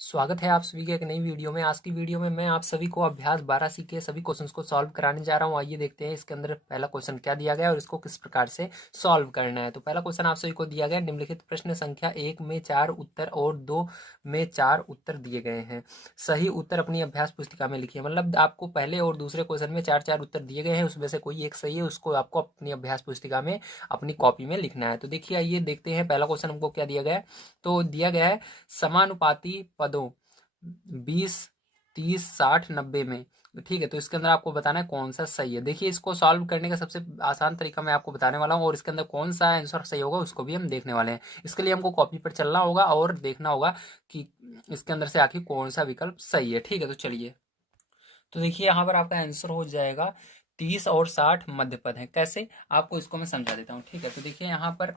स्वागत है आप सभी के एक नई वीडियो में। आज की वीडियो में मैं आप सभी को अभ्यास 12 के सभी क्वेश्चंस को सॉल्व कराने जा रहा हूं। आइए देखते हैं इसके अंदर पहला क्वेश्चन क्या दिया गया है और इसको किस प्रकार से सॉल्व करना है। तो पहला क्वेश्चन आप सभी को दिया गया है, निम्नलिखित प्रश्न संख्या 1 में 4 उत्तर और 2 में 4 उत्तर दिए गए हैं। सही उत्तर अपनी अभ्यास पुस्तिका में लिखिए। मतलब आपको पहले और दूसरे क्वेश्चन में 4-4 उत्तर दिए गए हैं, उसमें से कोई एक सही है, उसको आपको अपनी अभ्यास पुस्तिका में अपनी कॉपी में लिखना है। तो देखिए आइए देखते हैं पहला क्वेश्चन हमको क्या दिया गया है। तो दिया गया है समानुपाती पदों 20, 30, 60, 90 में। ठीक है, तो इसके अंदर आपको बताना है कौन सा सही है। देखिए इसको सॉल्व करने का सबसे आसान तरीका मैं आपको बताने वाला हूँ और इसके अंदर कौन सा आंसर सही होगा उसको भी हम देखने वाले हैं। इसके लिए हमको कॉपी पर चलना होगा और देखना होगा कि इसके अंदर से आखिर कौन सा विकल्प सही है। ठीक है, तो चलिए। तो देखिए यहाँ पर आपका आंसर हो जाएगा 30 और 60 मध्य पद है। कैसे, आपको इसको मैं समझा देता हूँ। ठीक है, तो देखिए यहाँ पर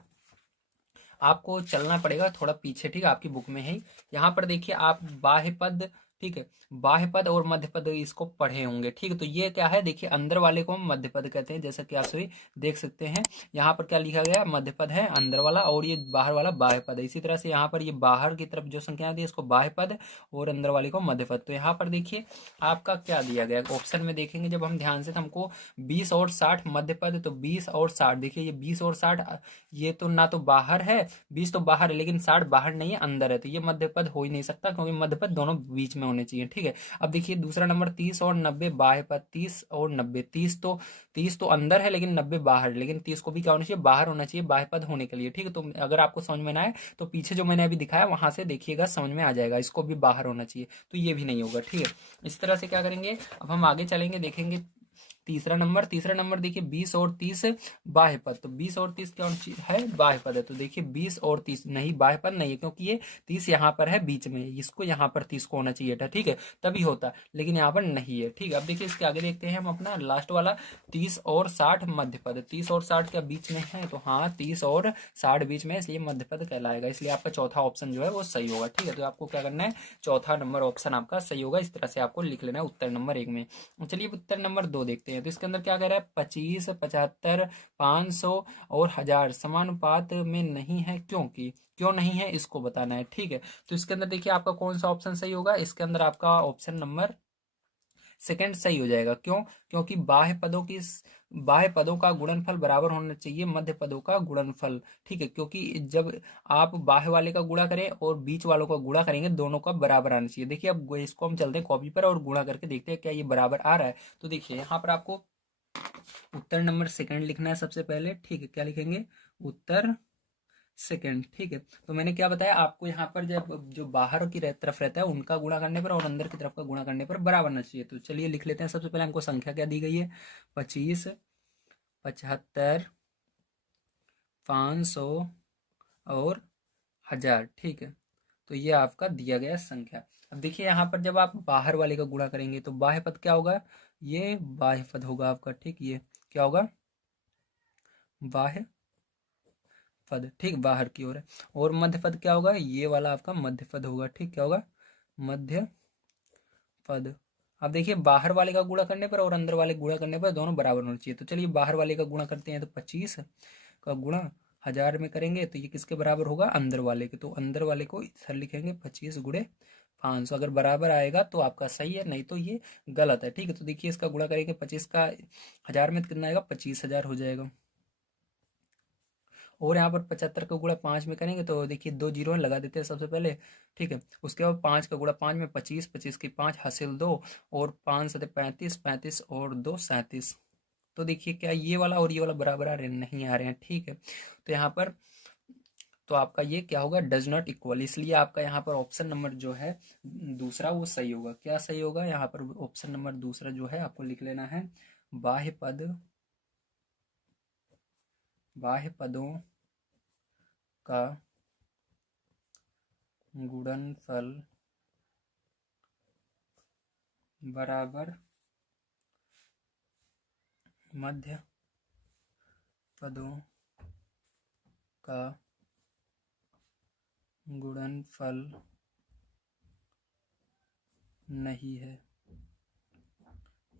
आपको चलना पड़ेगा थोड़ा पीछे। ठीक है, आपकी बुक में है। यहाँ पर देखिए आप बाह्य पद, ठीक है, बाह्य पद और मध्य पद इसको पढ़े होंगे। ठीक है, तो ये क्या है, देखिए अंदर वाले को हम मध्य पद कहते हैं, जैसा कि आप सभी देख सकते हैं। यहाँ पर क्या लिखा गया, मध्य पद है अंदर वाला और ये बाहर वाला बाह्य पद है। इसी तरह से यहाँ पर ये बाहर की तरफ जो संख्या आती है इसको बाह्य पद और अंदर वाले को मध्य पद। तो यहाँ पर देखिए आपका क्या दिया गया ऑप्शन में देखेंगे जब हम ध्यान से, तो हमको 20 और 60 मध्य पद। तो 20 और 60, देखिए ये 20 और 60 ये तो ना तो बाहर है, 20 तो बाहर है लेकिन 60 बाहर नहीं है अंदर है, तो ये मध्य पद हो ही नहीं सकता क्योंकि मध्य पद दोनों बीच में होने चाहिए। ठीक है, अब देखिए दूसरा नंबर 30 और 90 बाह्य पद। 30 और 90, 30 तो अंदर है लेकिन 90 बाहर है, लेकिन 30 को भी क्या होना चाहिए, बाहर होना चाहिए बाह्य पद होने के लिए। ठीक है, तो अगर आपको समझ में ना आए तो पीछे जो मैंने अभी दिखाया वहां से देखिएगा, समझ में आ जाएगा। इसको भी बाहर होना चाहिए, तो ये भी नहीं होगा। ठीक है, इस तरह से क्या करेंगे, अब हम आगे चलेंगे, देखेंगे तीसरा नंबर देखिए 20 और 30 बाह्य पद। तो 20 और 30 कौन सी है, बाह्य पद है। तो देखिए 20 और 30 नहीं, बाह्य पद नहीं है क्योंकि ये 30 यहाँ पर है बीच में, इसको यहाँ पर 30 को होना चाहिए था। ठीक है, तभी होता, लेकिन यहाँ पर नहीं है। ठीक है, अब देखिए इसके आगे देखते हैं हम अपना लास्ट वाला 30 और 60 मध्य पद। 30 और 60 क्या बीच में है, तो हाँ 30 और 60 बीच में है, इसलिए मध्य पद कहलाएगा। इसलिए आपका चौथा ऑप्शन जो है वो सही होगा। ठीक है, तो आपको क्या करना है, चौथा नंबर ऑप्शन आपका सही होगा। इस तरह से आपको लिख लेना है उत्तर नंबर 1 में। चलिए उत्तर नंबर 2 देखते हैं। तो इसके अंदर क्या कह रहा है, 25, 75, 500 और 1000 समानुपात में नहीं है, क्योंकि क्यों नहीं है इसको बताना है। ठीक है, तो इसके अंदर देखिए आपका कौन सा ऑप्शन सही होगा, इसके अंदर आपका ऑप्शन नंबर सेकंड सही हो जाएगा। क्यों, क्योंकि बाह्य पदों का गुणनफल बराबर होना चाहिए मध्य पदों का गुणनफल। ठीक है, क्योंकि जब आप बाह्य वाले का गुणा करें और बीच वालों का गुणा करेंगे दोनों का बराबर आना चाहिए। देखिए अब इसको हम चलते हैं कॉपी पर और गुणा करके देखते हैं क्या ये बराबर आ रहा है। तो देखिए यहाँ पर आपको उत्तर नंबर सेकंड लिखना है सबसे पहले। ठीक है, क्या लिखेंगे, उत्तर सेकंड। ठीक है, तो मैंने क्या बताया आपको, यहाँ पर जब जो बाहर की तरफ रहता है उनका गुणा करने पर और अंदर की तरफ का गुणा करने पर बराबर होना चाहिए। तो चलिए लिख लेते हैं। सबसे पहले हमको संख्या क्या दी गई है, 25, 75, 500 और 1000। ठीक है, तो ये आपका दिया गया संख्या। अब देखिए यहाँ पर जब आप बाहर वाले का गुणा करेंगे तो बाह्य पद क्या होगा, ये बाह्य पद होगा आपका। ठीक, ये क्या होगा, बाह्य पद। ठीक, बाहर की ओर है। और मध्य पद क्या होगा, ये वाला आपका मध्य पद होगा। ठीक, क्या होगा, मध्य पद। अब देखिए बाहर वाले का गुणा करने पर और अंदर वाले गुणा करने पर दोनों बराबर होना चाहिए। तो चलिए बाहर वाले का गुणा करते हैं, तो 25 का गुणा 1000 में करेंगे तो ये किसके बराबर होगा, अंदर वाले के। तो अंदर वाले को इधर लिखेंगे 25 गुणे 500। अगर बराबर आएगा तो आपका सही है, नहीं तो ये गलत है। ठीक है, तो देखिए इसका गुणा करेंगे 25 का 1000 में, तो कितना आएगा, 25,000 हो जाएगा। और यहाँ पर 75 का गुणा 5 में करेंगे तो देखिए 2 जीरो लगा देते हैं सबसे पहले। ठीक है, उसके बाद 5 का गुणा 5 में 25, 25 की 5 हासिल 2 और 5 सते 35, 35 और 2 37। तो देखिए क्या ये वाला और ये वाला बराबर आ रहे हैं, नहीं आ रहे हैं। ठीक है, तो यहाँ पर तो आपका ये क्या होगा, डज नॉट इक्वल, इसलिए आपका यहाँ पर ऑप्शन नंबर जो है दूसरा वो सही होगा। क्या सही होगा, यहाँ पर ऑप्शन नंबर दूसरा जो है आपको लिख लेना है, बाह्य पद, बाह्य पदों का गुणनफल बराबर मध्य पदों का गुणनफल नहीं है,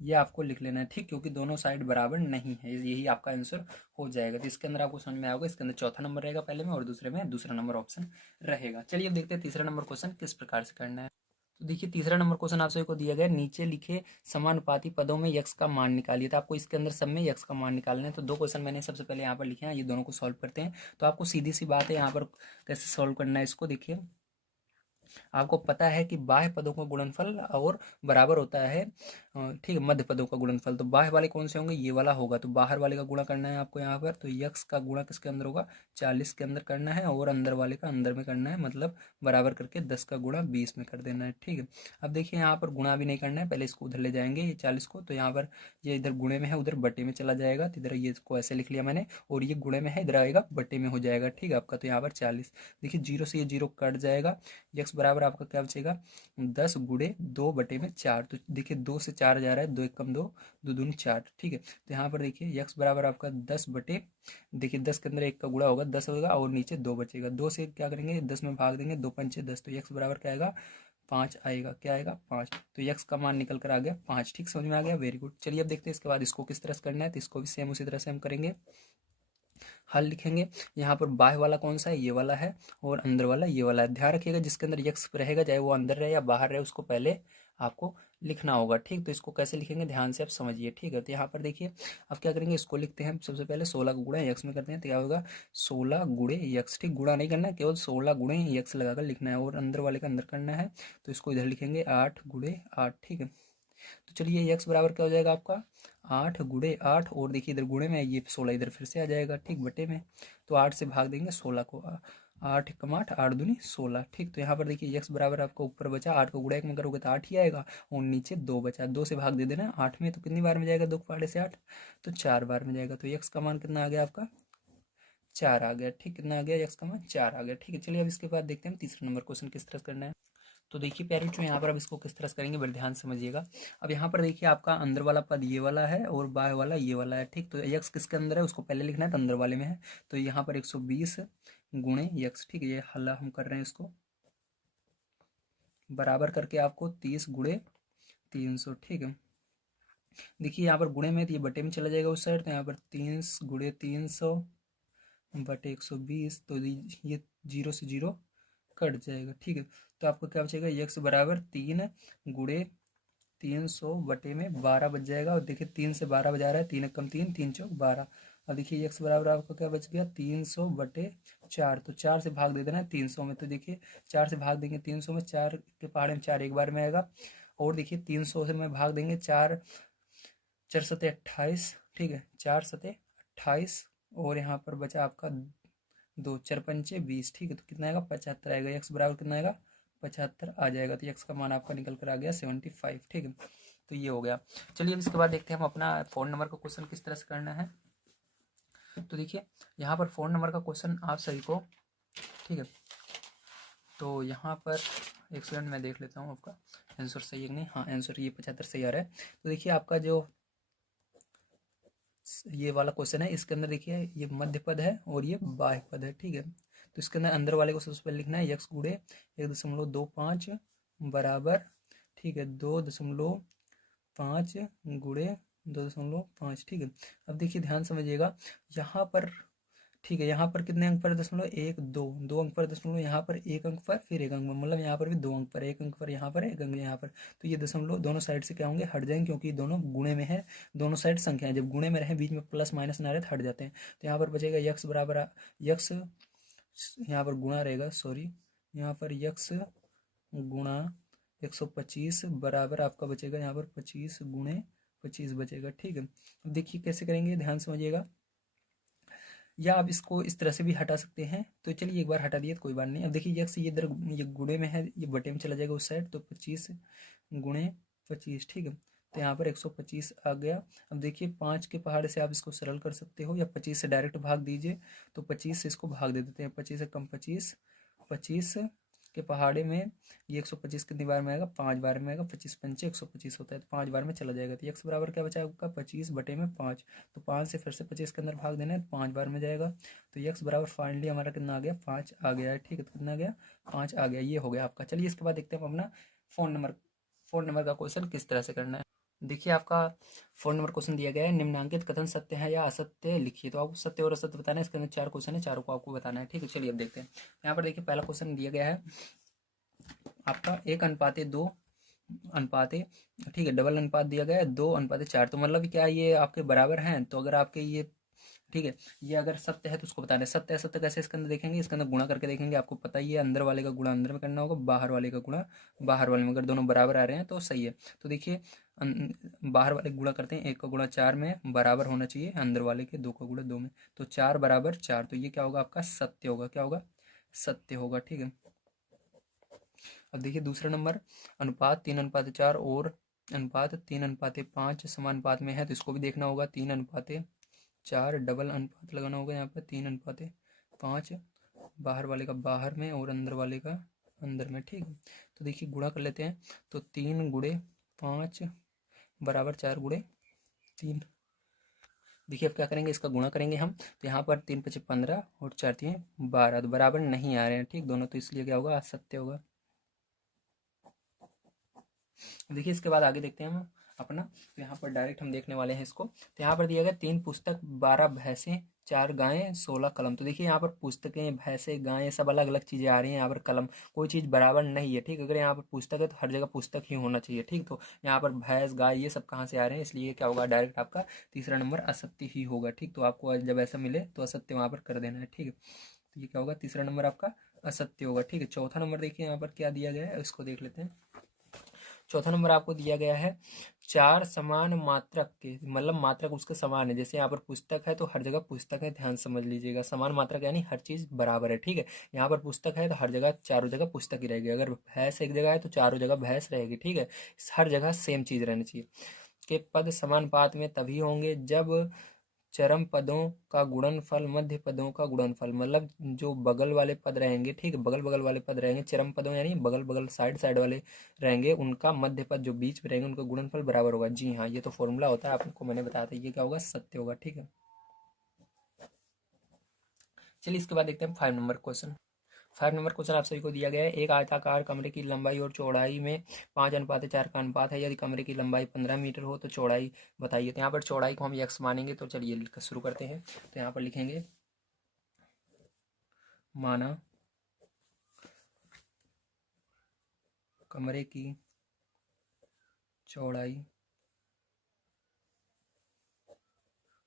ये आपको लिख लेना है, ठीक, क्योंकि दोनों साइड बराबर नहीं है, यही आपका आंसर हो जाएगा। तो इसके अंदर आपको समझ में आएगा, इसके अंदर चौथा नंबर रहेगा पहले में और दूसरे में दूसरा नंबर ऑप्शन रहेगा। चलिए अब देखते हैं तीसरा नंबर क्वेश्चन किस प्रकार से करना है। तो देखिए तीसरा नंबर क्वेश्चन आप सभी को दिया गया है, नीचे लिखे समानुपाती पदों में यक्स का मान निकालिए। तो आपको इसके अंदर सब में यक्स का मान निकालना है। तो दो क्वेश्चन मैंने सबसे पहले यहाँ पर लिखे हैं, ये दोनों को सॉल्व करते हैं। तो आपको सीधी सी बात है यहाँ पर कैसे सॉल्व करना है इसको। देखिए आपको पता है कि बाह्य पदों का गुणनफल और बराबर होता है ठीक है मध्य पदों का गुणनफल। तो बाह्य वाले कौन से होंगे, ये वाला होगा। तो बाहर वाले का गुणा करना है आपको यहाँ पर। तो यक्स का गुणा किसके अंदर होगा, 40 के अंदर करना है, और अंदर वाले का अंदर में करना है, मतलब बराबर करके 10 का गुणा 20 में कर देना है, ठीक है। अब देखिए यहाँ पर गुणा भी नहीं करना है, पहले इसको उधर ले जाएंगे ये 40 को। तो यहाँ पर ये इधर गुणे में है, उधर बटे में चला जाएगा। तो इधर ये इसको ऐसे लिख लिया मैंने, और ये गुणे में है, इधर आएगा बटे में हो जाएगा, ठीक है आपका। तो यहाँ पर 40, देखिए जीरो से ये जीरो कट जाएगा, यक्स बराबर आपका क्या बचेगा 10 गुणे 2/4। तो देखिए 2 से 4 जा रहा है, 2 एकम 2, 2 दूनी 4, ठीक है। तो यहाँ पर देखिए यक्स बराबर आपका 10 बटे, देखिए 10 के अंदर एक का गुणा होगा 10 होगा, और नीचे 2 बचेगा। 2 से क्या करेंगे 10 में भाग देंगे, 2 पंचे 10। तो यक्स बराबर क्या आएगा 5 आएगा, क्या आएगा 5। तो यक्स का मान निकल कर आ गया 5, ठीक समझ में आ गया, वेरी गुड। चलिए अब देखते हैं इसके बाद इसको किस तरह से करना है। तो इसको भी सेम उसी तरह से हम करेंगे, हल लिखेंगे। यहाँ पर बाह्य वाला कौन सा है, ये वाला है, और अंदर वाला ये वाला है। ध्यान रखिएगा जिसके अंदर यक्स रहेगा, चाहे वो अंदर रहे या बाहर रहे, उसको पहले आपको लिखना होगा, ठीक। तो इसको कैसे लिखेंगे ध्यान से आप समझिए, ठीक है। तो यहाँ पर देखिए अब क्या करेंगे, इसको लिखते हैं सबसे पहले 16 का गुणा यक्स में करते हैं। तो क्या होगा 16 गुणे यक्स, ठीक, गुणा नहीं करना है, केवल 16 गुणे यक्स लगाकर लिखना है, और अंदर वाले का अंदर करना है। तो इसको इधर लिखेंगे 8 गुणे 8, ठीक है। तो चलिए यक्स बराबर क्या हो जाएगा आपका 8 गुणे 8, और देखिए इधर गुणे में ये 16 इधर फिर से आ जाएगा, ठीक, बटे में। तो 8 से भाग देंगे 16 को, 8 एकम 8, 8 दूनी 16, ठीक। तो यहाँ पर देखिए यक्स बराबर आपका ऊपर बचा 8 को गुणा एक में करोगे तो 8 ही आएगा, और नीचे 2 बचा, 2 से भाग दे देना 8 में। तो कितनी बार में जाएगा 2 के पहाड़े से 8, तो 4 बार में जाएगा। तो यक्स का मान कितना आ गया आपका 4 आ गया, ठीक, कितना आ गया यक्स का मान 4 आ गया, ठीक है। चलिए अब इसके बाद देखते हैं तीसरा नंबर क्वेश्चन किस तरह से करना है। तो देखिए पेरेंट्स जो यहाँ पर अब इसको किस तरह से करेंगे बड़े ध्यान से समझिएगा। अब यहाँ पर देखिए आपका अंदर वाला पद ये वाला है, और बाह्य वाला ये वाला है, ठीक। तो यक्स किसके अंदर है उसको पहले लिखना है, तो अंदर वाले में है। तो यहाँ पर 120 गुणे यक्स, ठीक है, ये हल हम कर रहे हैं इसको, बराबर करके आपको 30 गुणे 300, ठीक है। देखिए यहाँ पर गुणे में तो ये बटे में चला जाएगा उस साइड, तो यहाँ पर 30 गुणे 300 बटे 120। तो ये जीरो से जीरो कट जाएगा, ठीक है। तो आपको क्या बचेगा यक्स बराबर 3 गुणे 300 बटे में 12 बच जाएगा। और देखिए 3 से 12 बजा रहा है, 3 एकम 3, 3 चौक 12। और देखिए यक्स बराबर आपका क्या बच गया 300 बटे 4। तो 4 से भाग दे देना है 300 में। तो देखिए 4 से भाग देंगे 300 में, 4 के पहाड़े में 4 एक बार में आएगा। और देखिए 300 से मैं भाग देंगे 4, 4 सते 28, ठीक है, 4 सते 28। और यहाँ पर बचा आपका 2, 4 पंचे 20, ठीक है। तो कितना आएगा 75 आएगा, यक्स बराबर कितना आएगा 75 आ जाएगा। तो यक्स का मान आपका निकल कर आ गया 75, ठीक है। तो ये हो गया। चलिए अब इसके बाद देखते हैं हम अपना 4 नंबर का क्वेश्चन किस तरह से करना है। तो देखिए यहाँ पर 4 नंबर का क्वेश्चन आप सभी को, ठीक है। तो यहाँ पर एक सेकंड मैं देख लेता हूँ आपका आंसर सही है कि नहीं। हाँ आंसर ये 75 सही आ रहा है। तो देखिए आपका जो ये वाला क्वेश्चन है इसके अंदर देखिए ये मध्य पद है और ये बाह्य पद है, ठीक है। तो इसके अंदर अंदर वाले को सबसे पहले लिखना है यक्स गुणे 1.25 बराबर, ठीक है, 2.5 गुणे 2.5, ठीक है। अब देखिए ध्यान समझिएगा यहाँ पर, ठीक है, यहाँ पर कितने अंक पर 1 2 2 अंक पर दशमलव, यहाँ पर 1 अंक पर, फिर 1 अंक पर, मतलब यहाँ पर भी 2 अंक पर, 1 अंक पर यहाँ पर, 1 अंक यहाँ पर। तो ये दशमलव दोनों साइड से क्या होंगे हट जाएंगे, क्योंकि दोनों गुणे में है, दोनों साइड संख्या है, जब गुणे में रहे बीच में प्लस माइनस ना रहे तो हट जाते हैं। तो यहाँ पर बचेगा यक्स बराबर यक्स, यहाँ पर गुणा रहेगा, सॉरी, यहाँ पर यक्स गुणा 125 बराबर आपका बचेगा यहाँ पर 25 गुणे 25 बचेगा, ठीक है। अब देखिए कैसे करेंगे ध्यान समझिएगा, या आप इसको इस तरह से भी हटा सकते हैं। तो चलिए एक बार हटा दिए तो कोई बात नहीं। अब देखिए यक्स ये इधर ये गुणे में है, ये बटे में चला जाएगा उस साइड, तो 25 गुणे 25, ठीक है। तो यहाँ पर 125 आ गया। अब देखिए 5 के पहाड़े से आप इसको सरल कर सकते हो, या 25 से डायरेक्ट भाग दीजिए। तो 25 से इसको भाग दे देते हैं, 25 से कम 25, 25 के पहाड़े में ये 125 कितनी बार में आएगा 5 बार में आएगा, 25 पंचे 125 होता है, तो 5 बार में चला जाएगा। तो यक्स बराबर क्या बचा आपका 25 बटे में 5। तो 5 से फिर से 25 के अंदर भाग देना है, 5 बार में जाएगा। तो यक्स बराबर फाइनली हमारा कितना आ गया 5 आ गया है, ठीक है। तो कितना आ गया 5 आ गया, ये हो गया आपका। चलिए इसके बाद देखते हैं हम अपना 4 नंबर का क्वेश्चन किस तरह से करना है। देखिए आपका 4 नंबर क्वेश्चन दिया गया है, निम्नांकित कथन सत्य है या असत्य लिखिए। तो आपको सत्य और असत्य बताना है। इसके अंदर 4 क्वेश्चन है, चारों को आपको बताना है। ठीक है, चलिए अब देखते हैं। यहाँ पर देखिए पहला क्वेश्चन दिया गया है आपका 1:2 अनुपाते, ठीक है, डबल अनुपात दिया गया है 2:4। तो मतलब क्या ये आपके बराबर हैं? तो अगर आपके ये, ठीक है, ये अगर सत्य है तो उसको बताना है। सत्य असत्य कैसे इसके अंदर देखेंगे, इसके अंदर गुणा करके देखेंगे। आपको पता ही है अंदर वाले का गुणा अंदर में करना होगा, बाहर वाले का गुणा बाहर वाले में। अगर दोनों बराबर आ रहे हैं तो सही है। तो देखिए बाहर वाले गुणा करते हैं, 1 का गुणा 4 में बराबर होना चाहिए अंदर वाले के, 2 का गुणा 2 में। तो 4 बराबर 4, तो ये क्या होगा आपका सत्य होगा। क्या होगा? सत्य होगा। ठीक है, अब देखिए दूसरा नंबर, अनुपात 3:4 और अनुपात 3:5 समानुपात में है, तो इसको भी देखना होगा। 3:4 डबल अनुपात लगाना होगा यहाँ पर, 3:5 बाहर वाले का बाहर में और अंदर वाले का अंदर में। ठीक है, तो देखिए गुणा कर लेते हैं। तो 3 × 5 बराबर 4 × 3। देखिए अब क्या करेंगे, इसका गुणा करेंगे हम। तो यहाँ पर 3×5 = 15 और 4×3 = 12, तो बराबर नहीं आ रहे हैं ठीक दोनों, तो इसलिए क्या होगा? असत्य होगा। देखिए इसके बाद आगे देखते हैं हम अपना। तो यहाँ पर डायरेक्ट हम देखने वाले हैं इसको। तो यहाँ पर दिया गया 3 पुस्तक 12 भैंसें 4 गायें 16 कलम। तो देखिए यहाँ पर पुस्तकें भैंसें गायें सब अलग अलग चीज़ें आ रही हैं। यहाँ पर कलम कोई चीज़ बराबर नहीं है। ठीक, अगर यहाँ पर पुस्तक है तो हर जगह पुस्तक ही होना चाहिए। ठीक, तो यहाँ पर भैंस गाय ये सब कहाँ से आ रहे हैं, इसलिए क्या होगा? डायरेक्ट आपका तीसरा नंबर असत्य ही होगा। ठीक, तो आपको जब ऐसा मिले तो असत्य वहाँ पर कर देना है। ठीक है, तो ये क्या होगा? तीसरा नंबर आपका असत्य होगा। ठीक है, चौथा नंबर देखिए यहाँ पर क्या दिया गया है, इसको देख लेते हैं। चौथा नंबर आपको दिया गया है 4 समान मात्रक के, मतलब मात्रक उसके समान है। जैसे यहाँ पर पुस्तक है तो हर जगह पुस्तक है, ध्यान समझ लीजिएगा। समान मात्रक यानी हर चीज बराबर है। ठीक है, यहाँ पर पुस्तक है तो हर जगह चारों जगह पुस्तक ही रहेगी। अगर भैंस एक जगह है तो चारों जगह भैंस रहेगी। ठीक है, हर जगह सेम चीज रहनी चाहिए। के पद समानुपात में तभी होंगे जब चरम पदों का गुणनफल मध्य पदों का गुणनफल, मतलब जो बगल वाले पद रहेंगे, ठीक है, बगल बगल वाले पद रहेंगे, चरम पदों यानी बगल बगल साइड साइड वाले रहेंगे, उनका मध्य पद जो बीच में रहेंगे उनका गुणनफल बराबर होगा। जी हाँ, ये तो फॉर्मूला होता है, आपको मैंने बताया था। ये क्या होगा? सत्य होगा। ठीक है, चलिए इसके बाद देखते हैं 5 नंबर क्वेश्चन। 5 नंबर क्वेश्चन आप सभी को दिया गया है। एक आयताकार कमरे की लंबाई और चौड़ाई में 5:4 का अनुपात है। यदि कमरे की लंबाई 15 मीटर हो तो चौड़ाई बताइए। तो यहाँ पर चौड़ाई को हम x मानेंगे। तो चलिए लिखकर शुरू करते हैं। तो यहाँ पर लिखेंगे माना कमरे की चौड़ाई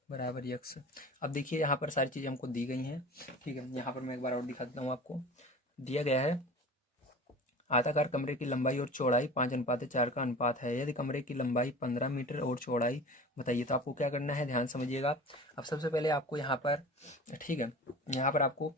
बराबर x। अब देखिए यहाँ पर सारी चीज़ें हमको दी गई हैं। ठीक है, यहाँ पर मैं एक बार और दिखा देता हूँ आपको। दिया गया है आयताकार कमरे की लंबाई और चौड़ाई 5:4 का अनुपात है। यदि कमरे की लंबाई 15 मीटर और चौड़ाई बताइए। तो आपको क्या करना है, ध्यान समझिएगा। अब सबसे पहले आपको यहाँ पर, ठीक है, यहाँ पर आपको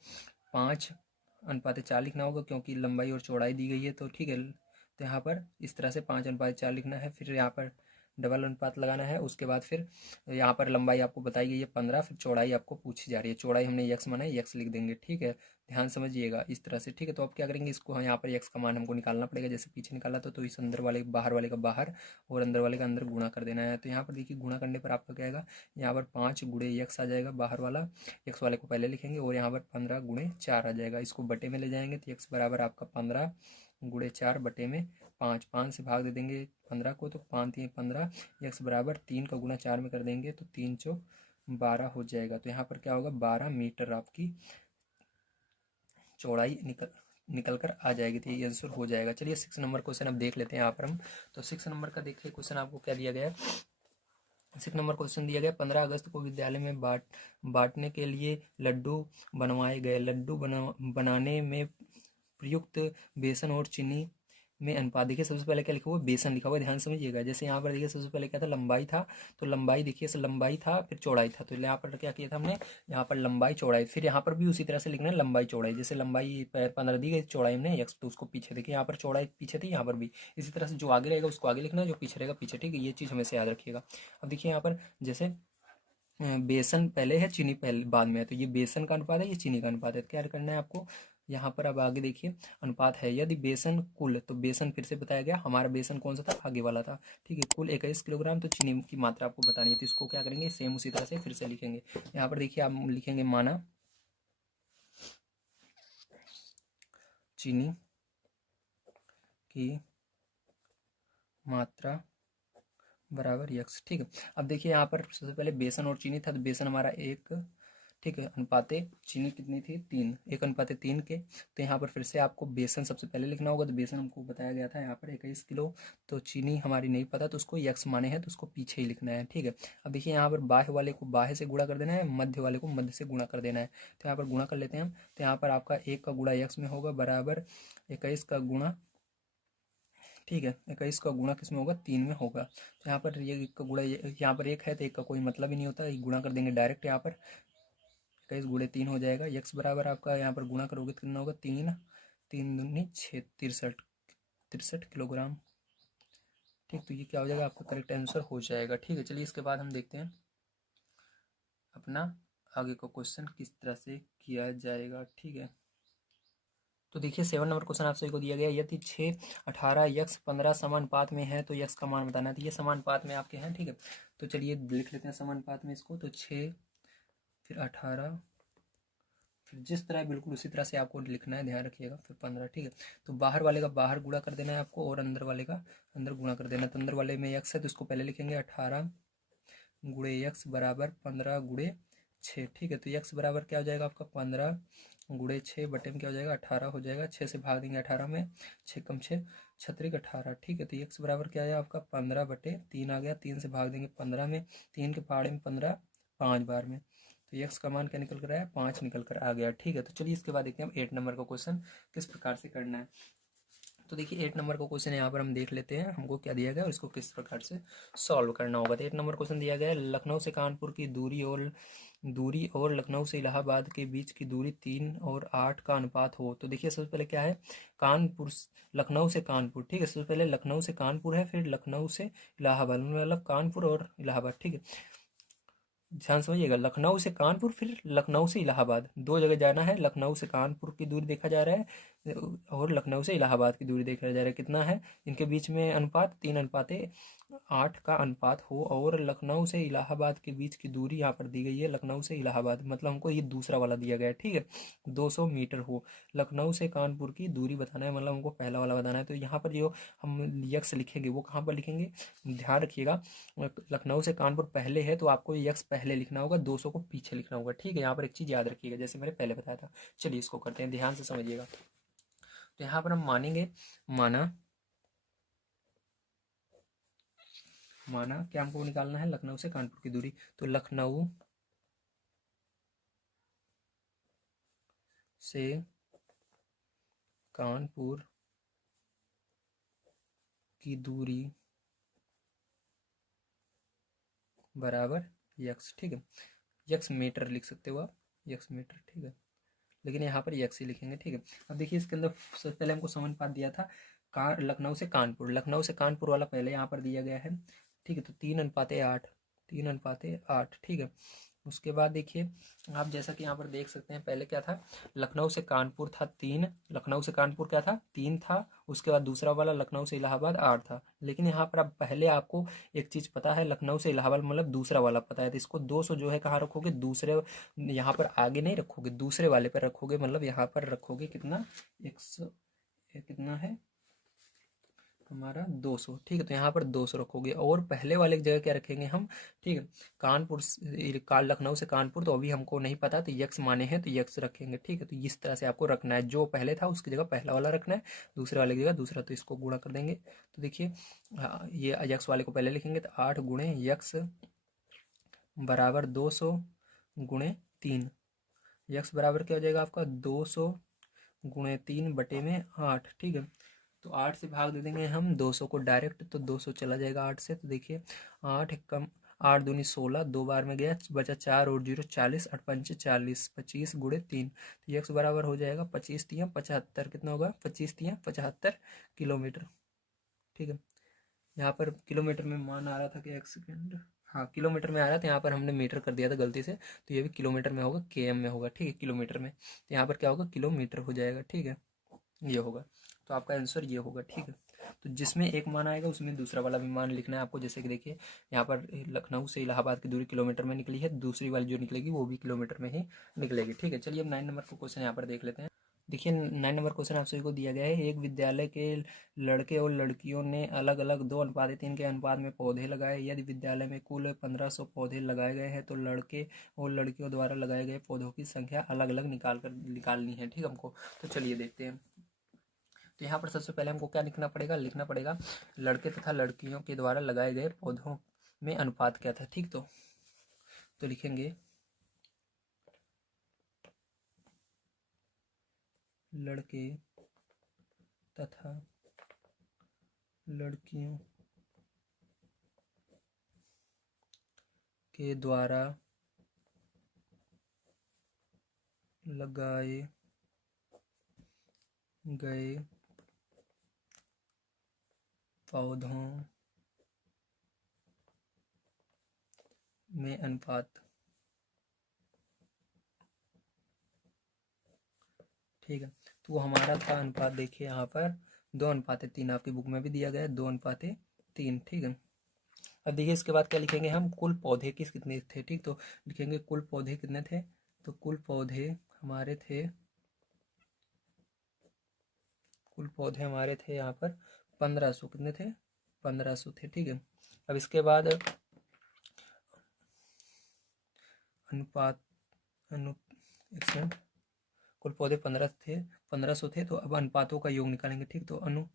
5:4 लिखना होगा क्योंकि लंबाई और चौड़ाई दी गई है। तो ठीक है, तो यहाँ पर इस तरह से 5:4 लिखना है। फिर यहाँ पर डबल अनुपात लगाना है। उसके बाद फिर यहाँ पर लंबाई आपको बताई गई है 15, फिर चौड़ाई आपको पूछी जा रही है। चौड़ाई हमने x माना है, x लिख देंगे। ठीक है, ध्यान समझिएगा इस तरह से। ठीक है, तो अब क्या करेंगे, इसको यहाँ पर x का मान हमको निकालना पड़ेगा। जैसे पीछे निकाला तो इस अंदर वाले बाहर वाले का बाहर और अंदर वाले का अंदर गुणा कर देना है। तो यहाँ पर देखिए गुणा करने पर आपका क्या आएगा, यहाँ पर 5 × x आ जाएगा बाहर वाला, x वाले को पहले लिखेंगे, और यहाँ पर 15 × 4 आ जाएगा। इसको बटे में ले जाएंगे तो x बराबर आपका 15 × 4 बटे में 5। 5 से भाग दे देंगे 15 को, तो 5×3 = 15। x बराबर 3 का गुणा 4 में कर देंगे तो 3×4 = 12 हो जाएगा। तो यहाँ पर क्या होगा, 12 मीटर आपकी चौड़ाई निकल कर आ जाएगी। तो ये आंसर हो जाएगा। चलिए 6 नंबर क्वेश्चन अब देख लेते हैं यहाँ पर हम। तो 6 नंबर का देखिए क्वेश्चन आपको क्या दिया गया है। 6 नंबर क्वेश्चन दिया गया 15 अगस्त को विद्यालय में बांटने के लिए लड्डू बनवाए गए। लड्डू बनाने में प्रयुक्त बेसन और चीनी में अनुपात। देखिए सबसे पहले क्या लिखा हुआ है, बेसन लिखा हुआ है, ध्यान समझिएगा। जैसे यहाँ पर देखिए सबसे पहले क्या था, लंबाई था। तो लंबाई देखिए लंबाई था, फिर चौड़ाई था। तो यहाँ पर क्या किया था हमने, यहाँ पर लंबाई चौड़ाई, फिर यहाँ पर भी उसी तरह से लिखना है लंबाई चौड़ाई। जैसे लंबाई 15 दी गई, चौड़ाई हमने x, तो उसको पीछे देखिए, यहाँ पर चौड़ाई पीछे थी, यहाँ पर भी इसी तरह से जो आगे रहेगा उसको आगे लिखना है, जो पीछे रहेगा पीछे। ठीक है, ये चीज़ हमेशा याद रखिएगा। अब देखिए यहाँ पर जैसे बेसन पहले है, चीनी पहले बाद में है। तो ये बेसन का अनुपात है, ये चीनी का अनुपात है। तो क्या करना है आपको यहाँ पर, अब आगे देखिए अनुपात है। यदि बेसन कुल, तो बेसन फिर से बताया गया, हमारा बेसन कौन सा था, आगे वाला था। ठीक है, कुल 21 किलोग्राम। तो चीनी की मात्रा आपको बतानी है। तो इसको क्या करेंगे, सेम उसी तरह से फिर से लिखेंगे। यहाँ पर देखिए आप लिखेंगे माना चीनी की मात्रा बराबर यक्स। ठीक है, अब देखिए यहाँ पर सबसे पहले बेसन और चीनी था, तो बेसन हमारा 1, ठीक है, अनुपाते चीनी कितनी थी 3, 1:3 के। तो यहाँ पर फिर से आपको बेसन सबसे पहले लिखना होगा, तो बेसन हमको बताया गया था यहाँ पर 21 किलो। तो चीनी हमारी नहीं पता, तो उसको यक्स माने हैं, तो उसको पीछे ही लिखना है। ठीक है, अब देखिए यहाँ पर बाह्य वाले को बाह्य से गुणा कर देना है, मध्य वाले को मध्य से गुणा कर देना है। तो यहाँ पर गुणा कर लेते हैं हम। तो यहाँ पर आपका 1 का गुणा यक्स में होगा बराबर 21 का गुणा, ठीक है, 21 का गुणा किस में होगा 3 में होगा। तो यहाँ पर ये 1 का गुणा, यहाँ पर 1 है तो 1 का कोई मतलब ही नहीं होता, ये गुणा कर देंगे डायरेक्ट। यहाँ पर 21 × 3 हो जाएगा। यक्स बराबर आपका यहाँ पर गुणा करोगे तो कितना होगा 3, 3×2 = 6, 63 किलोग्राम। ठीक, तो ये क्या हो जाएगा आपका करेक्ट आंसर हो जाएगा। ठीक है, चलिए इसके बाद हम देखते हैं अपना आगे का क्वेश्चन किस तरह से किया जाएगा। ठीक है, तो देखिए 7 नंबर क्वेश्चन आप सभी को दिया गया, यदि 6, 18, यक्स 15 समानुपात में है तो यक्स का मान बताना है। तो ये समानुपात में आपके हैं। ठीक है, तो चलिए लिख लेते हैं समानुपात में इसको। तो 6 फिर 18 फिर जिस तरह बिल्कुल उसी तरह से आपको लिखना है, ध्यान रखिएगा, फिर 15। ठीक है, तो बाहर वाले का बाहर गुणा कर देना है आपको, और अंदर वाले का अंदर गुणा कर देना है। तो अंदर वाले में यक्स है तो इसको पहले लिखेंगे 18 गुणे यक्स बराबर 15 गुणे 6। ठीक है, तो यक्स बराबर क्या हो जाएगा आपका 15 गुणे 6 बटे में क्या हो जाएगा 18 हो जाएगा। 6 से भाग देंगे 18 में, 6 कम 6 छत्रिक 18। ठीक है, तो यक्स बराबर क्या आया आपका 15/3 आ गया। 3 से भाग देंगे 15 में, 3 के पहाड़े में 15 5 बार में, तो यक्स का मान क्या निकल कर आया 5 निकल कर आ गया। ठीक है, तो चलिए इसके बाद देखते हैं हम 8 नंबर का क्वेश्चन किस प्रकार से करना है। तो देखिए 8 नंबर का क्वेश्चन यहाँ पर हम देख लेते हैं हमको क्या दिया गया और इसको किस प्रकार से सॉल्व करना होगा। तो 8 नंबर क्वेश्चन दिया गया है, लखनऊ से कानपुर की दूरी और लखनऊ से इलाहाबाद के बीच की दूरी 3 और 8 का अनुपात हो। तो देखिए सबसे पहले क्या है, लखनऊ से कानपुर। ठीक है, सबसे पहले लखनऊ से कानपुर है, फिर लखनऊ से इलाहाबाद, मतलब कानपुर और इलाहाबाद। ठीक है, ध्यान समझिएगा, लखनऊ से कानपुर फिर लखनऊ से इलाहाबाद, 2 जगह जाना है। लखनऊ से कानपुर की दूरी देखा जा रहा है और लखनऊ से इलाहाबाद की दूरी देखा जा रहा है, कितना है इनके बीच में अनुपात 3:8 का अनुपात हो, और लखनऊ से इलाहाबाद के बीच की दूरी यहाँ पर दी गई है, लखनऊ से इलाहाबाद मतलब हमको ये दूसरा वाला दिया गया है। ठीक है, 200 मीटर हो। लखनऊ से कानपुर की दूरी बताना है, मतलब हमको पहला वाला बताना है। तो यहाँ पर जो हम यक्स लिखेंगे वो कहाँ पर लिखेंगे, ध्यान रखिएगा, लखनऊ से कानपुर पहले है तो आपको यक्स पहले लिखना होगा, 200 को पीछे लिखना होगा। ठीक है, यहाँ पर एक चीज़ याद रखिएगा जैसे मैंने पहले बताया था। चलिए इसको करते हैं, ध्यान से समझिएगा। तो यहाँ पर हम मानेंगे, माना क्या हमको निकालना है लखनऊ से कानपुर की दूरी। तो लखनऊ से कानपुर की दूरी बराबर यक्स। ठीक है, यक्स मीटर लिख सकते हो आप, यक्स मीटर। ठीक है, लेकिन यहाँ पर यक्स ही लिखेंगे। ठीक है, अब देखिए इसके अंदर सबसे पहले हमको समानुपात दिया था लखनऊ से कानपुर वाला पहले यहाँ पर दिया गया है। ठीक है, तो 3:8, 3:8। ठीक है, उसके बाद देखिए आप जैसा कि यहाँ पर देख सकते हैं, पहले क्या था, लखनऊ से कानपुर था 3, लखनऊ से कानपुर क्या था 3 था, उसके बाद दूसरा वाला लखनऊ से इलाहाबाद 8 था। लेकिन यहाँ पर अब पहले आपको एक चीज़ पता है, लखनऊ से इलाहाबाद मतलब दूसरा वाला पता है, तो इसको 200 जो है कहाँ रखोगे, दूसरे, यहाँ पर आगे नहीं रखोगे, दूसरे वाले पर रखोगे, मतलब यहाँ पर रखोगे कितना 100, कितना है हमारा 200। ठीक है, तो यहाँ पर 200 रखोगे, और पहले वाले की जगह क्या रखेंगे हम। ठीक है, लखनऊ से कानपुर तो अभी हमको नहीं पता, तो यक्स माने हैं तो यक्स रखेंगे। ठीक है, तो इस तरह से आपको रखना है, जो पहले था उसकी जगह पहला वाला रखना है, दूसरे वाले की जगह दूसरा, तो इसको गुणा कर देंगे। तो देखिए ये यक्स वाले को पहले लिखेंगे, तो 8 गुणे यक्स बराबर 200 गुणे 3। यक्स बराबर क्या हो जाएगा आपका 200 गुणे 3 बटे में 8। ठीक है, तो 8 से भाग दे देंगे हम 200 को डायरेक्ट, तो 200 चला जाएगा 8 से। तो देखिए 8 कम 8 दूनी 16, 2 बार में गया, बचा 4 और 0 40, 8 पंचे 40, 25 गुणे 3। तो यक्स बराबर हो जाएगा 25×3 = 75, कितना होगा 25×3 = 75 किलोमीटर। ठीक है, यहाँ पर किलोमीटर में मान आ रहा था कि 1 सेकेंड, हाँ किलोमीटर में आ रहा था, यहाँ पर हमने मीटर कर दिया था गलती से, तो ये भी किलोमीटर में होगा, केएम में होगा। ठीक है, किलोमीटर में, तो यहाँ पर क्या होगा किलोमीटर हो जाएगा। ठीक है, ये होगा, तो आपका आंसर ये होगा। ठीक है, तो जिसमें एक मान आएगा उसमें दूसरा वाला भी मान लिखना है आपको, जैसे कि देखिए यहाँ पर लखनऊ से इलाहाबाद की दूरी किलोमीटर में निकली है, दूसरी वाली जो निकलेगी वो भी किलोमीटर में ही निकलेगी। ठीक है, चलिए अब 9 नंबर का क्वेश्चन यहाँ पर देख लेते हैं। देखिए 9 नंबर क्वेश्चन आप सभी को दिया गया है। एक विद्यालय के लड़के और लड़कियों ने अलग अलग 2:3 के अनुपात में पौधे लगाए। यदि विद्यालय में कुल 1500 पौधे लगाए गए हैं तो लड़के और लड़कियों द्वारा लगाए गए पौधों की संख्या अलग अलग निकालनी है। ठीक हमको, तो चलिए देखते हैं। तो यहाँ पर सबसे पहले हमको क्या लिखना पड़ेगा लड़के तथा लड़कियों के द्वारा लगाए गए पौधों में अनुपात क्या था। ठीक, तो लिखेंगे लड़के तथा लड़कियों के द्वारा लगाए गए पौधों में अनुपात। ठीक है, तो हमारा था अनुपात, देखिए यहाँ पर 2:3, आपकी बुक में भी दिया गया है 2:3। ठीक है, अब देखिए इसके बाद क्या लिखेंगे हम, कुल पौधे कितने थे। ठीक, तो लिखेंगे कुल पौधे कितने थे, तो कुल पौधे हमारे थे यहाँ पर 1500, कितने थे 1500 थे। ठीक है, अब इसके बाद अनुपात एक सेकंड, कुल पौधे 1500 थे, तो अब अनुपातों का योग निकालेंगे। ठीक, तो अनुपाती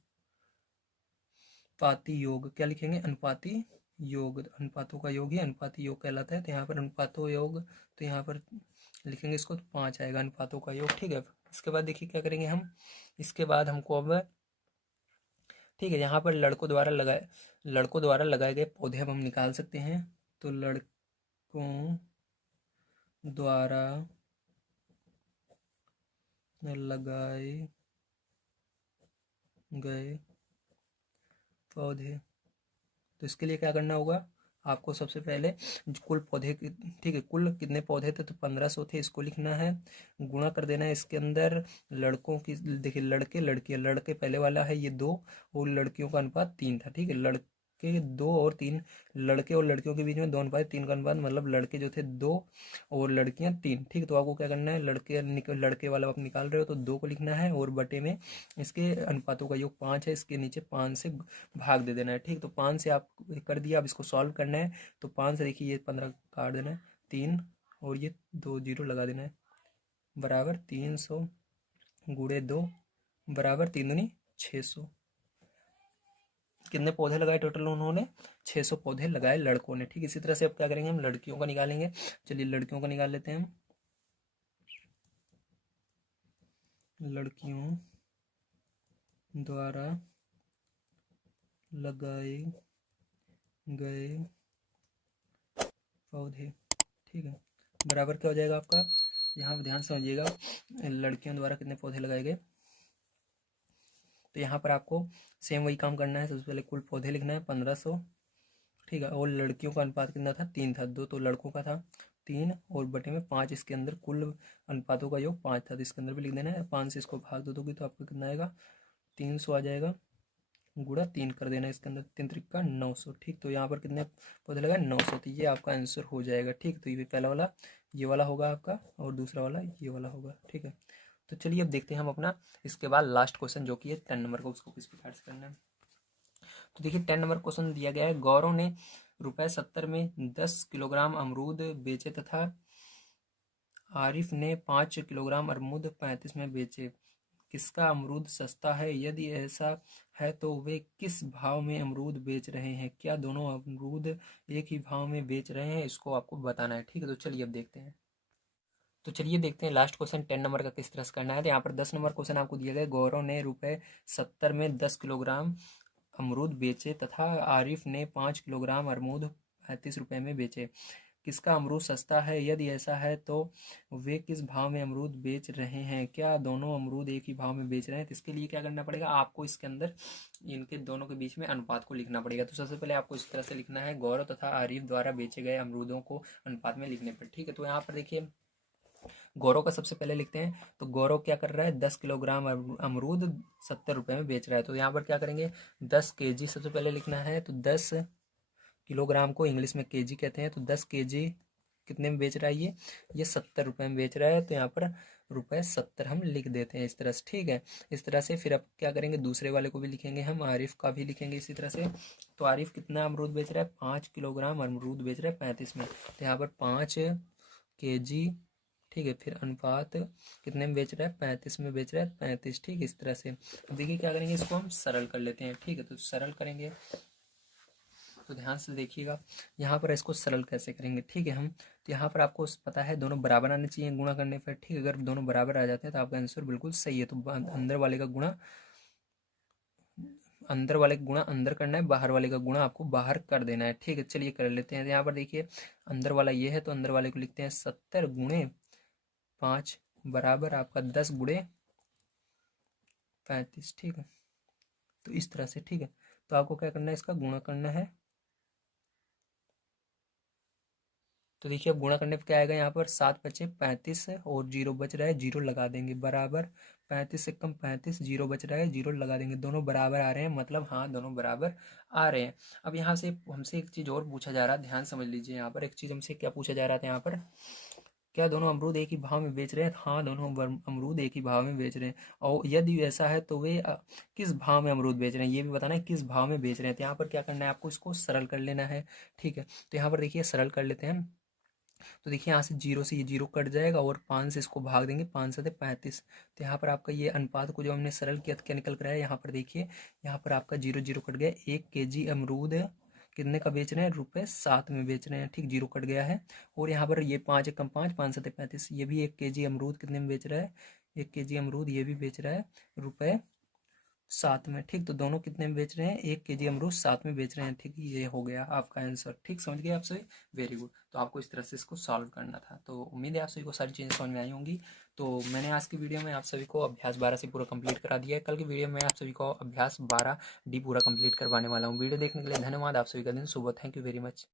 योग क्या लिखेंगे, अनुपाती योग, अनुपातों का योग ही अनुपाती योग कहलाता है। तो यहाँ पर अनुपातों योग, तो यहाँ पर लिखेंगे इसको, तो 5 आएगा अनुपातों का योग। ठीक है, इसके बाद देखिए क्या करेंगे हम, इसके बाद हमको अब, ठीक है, यहाँ पर लड़कों द्वारा लगाए गए पौधे अब हम निकाल सकते हैं। तो लड़कों द्वारा लगाए गए पौधे, तो इसके लिए क्या करना होगा आपको, सबसे पहले कुल पौधे, ठीक है, कुल कितने पौधे थे, तो 1500 थे, इसको लिखना है, गुणा कर देना है इसके अंदर लड़कों की, देखिए लड़के लड़कियां, लड़के पहले वाला है ये 2 और लड़कियों का अनुपात 3 था। ठीक है, लड़के 2 और 3, लड़के और लड़कियों के बीच में 2:3 का अनुपात, मतलब लड़के जो थे 2 और लड़कियां 3। ठीक, तो आपको क्या करना है, लड़के वाला आप निकाल रहे हो तो 2 को लिखना है और बटे में इसके अनुपातों का योग 5 है, इसके नीचे 5 से भाग दे देना है। ठीक, तो 5 से आप कर दिया, अब इसको सॉल्व करना है। तो 5 से देखिए ये 15 काट देना है, 3 और ये 2 जीरो लगा देना है, बराबर 300 गुणे 2 बराबर 3 दूनी 600। कितने पौधे लगाए टोटल उन्होंने, 600 पौधे लगाए लड़कों ने। ठीक, इसी तरह से अब क्या करेंगे हम, लड़कियों का निकालेंगे। चलिए लड़कियों का निकाल लेते हैं हम। लड़कियों द्वारा लगाए गए पौधे, ठीक है, बराबर क्या हो जाएगा आपका, यहाँ पर ध्यान समझिएगा, लड़कियों द्वारा कितने पौधे लगाए गए, तो यहाँ पर आपको सेम वही काम करना है। सबसे पहले कुल पौधे लिखना है 1500, ठीक है, और लड़कियों का अनुपात कितना था, 3 था, 2 तो लड़कों का था 3 और बटे में 5, इसके अंदर कुल अनुपातों का योग 5 था, तो इसके अंदर भी लिख देना है। 5 से इसको भाग दो दोगे तो आपको कितना आएगा, 300 आ जाएगा, गुणा 3 कर देना इसके अंदर, 3 त्रिक का 900। ठीक, तो यहाँ पर कितने पौधे लगाए, 900, तो ये आपका आंसर हो जाएगा। ठीक, तो ये पहला वाला ये वाला होगा आपका और दूसरा वाला ये वाला होगा। ठीक है, तो चलिए अब देखते हैं हम अपना इसके बाद लास्ट क्वेश्चन जो कि है 10 नंबर का, उसको किस प्रकार से करना है। तो देखिए 10 नंबर क्वेश्चन दिया गया है, गौरव ने ₹70 में 10 किलोग्राम अमरूद बेचे तथा आरिफ ने 5 किलोग्राम अमरूद 35 में बेचे। किसका अमरूद सस्ता है, यदि ऐसा है तो वे किस भाव में अमरूद बेच रहे हैं, क्या दोनों अमरूद एक ही भाव में बेच रहे हैं, इसको आपको बताना है। ठीक है, तो चलिए अब देखते हैं। तो चलिए देखते हैं लास्ट क्वेश्चन 10 नंबर का किस तरह से करना है। तो यहाँ पर 10 नंबर क्वेश्चन आपको दिया गया, गौरव ने ₹70 में 10 किलोग्राम अमरूद बेचे तथा आरिफ ने 5 किलोग्राम अमरूद 35 रुपये में बेचे। किसका अमरूद सस्ता है, यदि ऐसा है तो वे किस भाव में अमरूद बेच रहे हैं, क्या दोनों अमरूद एक ही भाव में बेच रहे हैं। तो इसके लिए क्या करना पड़ेगा आपको, इसके अंदर इनके दोनों के बीच में अनुपात को लिखना पड़ेगा। तो सबसे पहले आपको इस तरह से लिखना है, गौरव तथा आरिफ द्वारा बेचे गए अमरूदों को अनुपात में लिखने पर। ठीक है, तो यहाँ पर देखिए गौरव का सबसे पहले लिखते हैं। तो गौरव क्या कर रहा है, 10 किलोग्राम अमरूद 70 रुपये में बेच रहा है। तो यहाँ पर क्या करेंगे, 10 केजी सबसे पहले लिखना है। तो 10 किलोग्राम को इंग्लिश में केजी कहते हैं। तो 10 केजी कितने में बेच रहा है, ये 70 रुपये में बेच रहा है। तो यहाँ पर ₹70 हम लिख देते हैं इस तरह से, ठीक है। इस तरह से फिर अब क्या करेंगे, दूसरे वाले को भी लिखेंगे हम, आरिफ का भी लिखेंगे इसी तरह से। तो आरिफ कितना अमरूद बेच रहा है, 5 किलोग्राम अमरूद बेच रहा है 35 में, तो यहाँ पर 5 kg, ठीक है। फिर अनुपात कितने में बेच रहा है, 35 में बेच रहा है, 35, ठीक है। इस तरह से अब देखिए क्या करेंगे, इसको हम सरल कर लेते हैं, ठीक है। तो सरल करेंगे तो ध्यान से देखिएगा, यहाँ पर इसको सरल कैसे करेंगे, ठीक है। हम तो यहाँ पर आपको पता है दोनों बराबर आने चाहिए गुणा करने पर, ठीक है। अगर दोनों बराबर आ जाते हैं तो आपका आंसर बिल्कुल सही है। तो अंदर वाले का गुणा अंदर वाले का गुणा अंदर करना है, बाहर वाले का गुणा आपको बाहर कर देना है, ठीक है। चलिए कर लेते हैं। यहाँ पर देखिए अंदर वाला ये है, तो अंदर वाले को लिखते हैं 70 × 5 बराबर आपका 10 × 35, ठीक है। तो इस तरह से, ठीक है। तो आपको क्या करना है, इसका गुणा करना है। तो देखिए अब गुणा करने पे क्या आएगा, यहाँ पर 7 × 5 = 35 और 0 बच रहा है, 0 लगा देंगे, बराबर 35 से कम 35, 0 बच रहा है, 0 लगा देंगे, दोनों बराबर आ रहे हैं, मतलब हाँ दोनों बराबर आ रहे हैं। अब यहाँ से हमसे एक चीज़ और पूछा जा रहा है, ध्यान समझ लीजिए। यहाँ पर एक चीज़ हमसे क्या पूछा जा रहा था, यहाँ पर क्या दोनों अमरूद एक ही भाव में बेच रहे हैं, हाँ दोनों अमरूद एक ही भाव में बेच रहे हैं। और यदि ऐसा है तो वे किस भाव में अमरूद बेच रहे हैं, ये भी बताना है किस भाव में बेच रहे हैं। तो यहाँ पर क्या करना है, आपको इसको सरल कर लेना है, ठीक है। तो यहाँ पर देखिए सरल कर लेते हैं। तो देखिए यहाँ से 0 से ये 0 कट जाएगा और 5 से इसको भाग देंगे, 5×7 = 35। तो यहाँ पर आपका ये अनुपात को जो हमने सरल किया तो क्या निकल कर आया, यहाँ पर देखिए, यहाँ पर आपका 0 0 कट गया। 1 kg अमरूद कितने का बेच रहे हैं, ₹7 में बेच रहे हैं, ठीक, 0 कट गया है। और यहाँ पर ये 5 × 5 = 5×7 = 35, ये भी 1 kg अमरूद कितने में बेच रहा है, 1 kg अमरूद ये भी बेच रहा है ₹7 में, ठीक। तो दोनों कितने में बेच रहे हैं, 1 kg अमरूद 7 में बेच रहे हैं, ठीक। ये हो गया आपका आंसर, ठीक, समझ गए आप सभी, वेरी गुड। तो आपको इस तरह से इसको सॉल्व करना था। तो उम्मीद है आप सभी को सारी चीज़ें समझ में आई होंगी। तो मैंने आज की वीडियो में आप सभी को अभ्यास 12 से पूरा कंप्लीट करा दिया है। कल की वीडियो में आप सभी को अभ्यास 12D पूरा कंप्लीट करवाने वाला हूँ। वीडियो देखने के लिए धन्यवाद। आप सभी का दिन शुभ हो। Thank you very much.